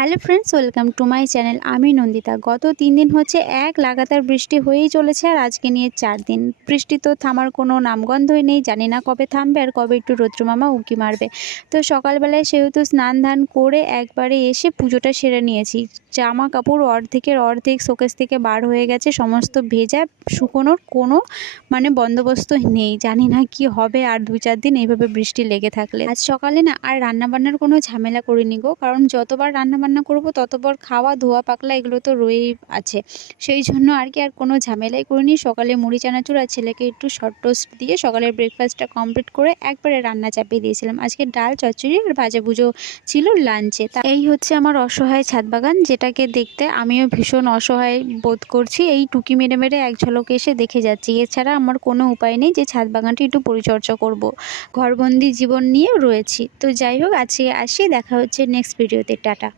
Hello friends, welcome to my channel. আমি নন্দিতা। গত 3 দিন হচ্ছে এক লাগাতার বৃষ্টি হয়েই চলেছে, আর আজকে নিয়ে 4 দিন। বৃষ্টি তো থামার কোনো নামগন্ধই নেই। জানি না কবে থামবে আর কবে একটু রৌদ্রমামা উঁকি মারবে। তো সকালবেলায় সেহেতু স্নান ধান করে একবারে এসে পুজোটা সেরে নিয়েছি। জামা কাপড় অর্ধেকের অর্ধেক শোকেস থেকে বার হয়ে গেছে, সমস্ত ভেজা। শুকোনোর কোনো বন্দোবস্ত নেই। জানি না কি হবে আর 2-4 দিন এইভাবে বৃষ্টি লেগে থাকলে। আজ সকালে না আর রান্নাবান্নার কোনো ঝামেলা করিনি গো, কারণ যতবার রান্নাবান্না করব ততবার খাওয়া ধোয়া পাকলা এগুলো তো রয়েই আছে। সেই জন্য আর কোনো ঝামেলাই করিনি। সকালে মুড়ি চানাচুর আর ছেলেকে একটু শর্ট টোস্ট দিয়ে সকালের ব্রেকফাস্টটা কমপ্লিট করে একবারে রান্না চাপিয়ে দিয়েছিলাম। আজকে ডাল চচ্চড়ি আর ভাজাভুজো ছিল লাঞ্চে। তা এই হচ্ছে আমার অসহায় ছাদ বাগান, যেটাকে দেখতে আমিও ভীষণ অসহায় বোধ করছি। এই টুকি মেরে মেরে এক ঝলকে এসে দেখে যাচ্ছি। এছাড়া আমার কোনো উপায় নেই যে ছাদ বাগানটি একটু পরিচর্যা করব। ঘরবন্দি জীবন নিয়ে রয়েছি। তো যাই হোক, আজকে আসি, দেখা হচ্ছে নেক্সট ভিডিওতে। টাটা।